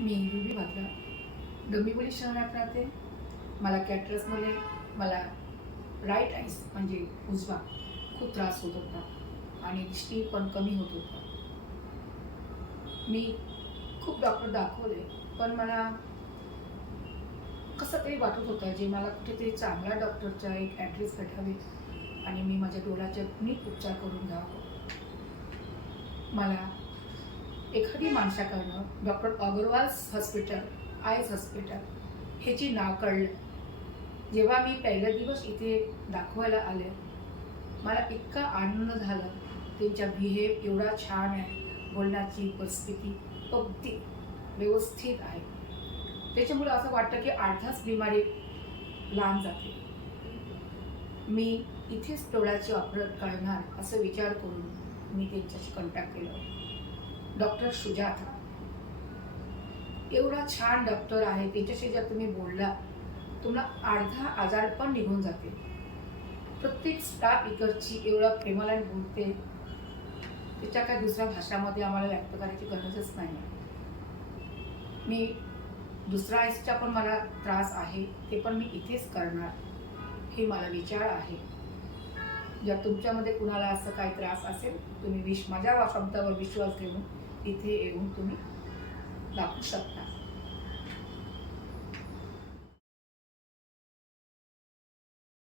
मी ruby भातला Dombivli शहरात राहते. मला कॅटरसमध्ये मला राईट आईस म्हणजे उजवा खूप त्रास होत होता आणि दृष्टी पण कमी होत होता. मी खूप डॉक्टर दाखवले पण मला कसं तरी वाटत होतं जे मला कुठेतरी चांगला डॉक्टरचा एक ॲड्रेस भेटावे आणि मी माझ्या डोळ्याचे नीट उपचार करून घ्यावं. मला एखादी माणसाकडनं डॉक्टर अग्रवाल्स हॉस्पिटल आयज हॉस्पिटल ह्याची नाव कळलं. जेव्हा मी पहिला दिवस इथे दाखवायला आले मला इतका आनंद झाला. त्यांचा बिहेव एवढा छान आहे, बोलण्याची परिस्थिती अगदी व्यवस्थित आहे. त्याच्यामुळे असं वाटतं की अर्धाच बिमारी लांब जाते. मी इथेच डोळ्याचे ऑपरेट करणार असं विचार करून मी त्यांच्याशी कॉन्टॅक्ट केलं. डॉक्टर सुजाता एवढा छान डॉक्टर आहे, त्याच्याशी जर तुम्ही बोलला तुम्हाला अर्धा आजार पण निघून जाते. प्रत्येक स्टाफ इकडची एवढा प्रेमाने बोलते, त्याच्या काय दुसऱ्या भाषामध्ये आम्हाला व्यक्त करायची गरजच नाही. मी दुसरा आईसचा पण मला त्रास आहे ते पण मी इथेच करणार हे मला विचार आहे. जर तुमच्यामध्ये कुणाला असं काही त्रास असेल तुम्ही माझ्या शब्दावर विश्वास ठेवून इथे येऊन तुम्ही दाखवू शकता.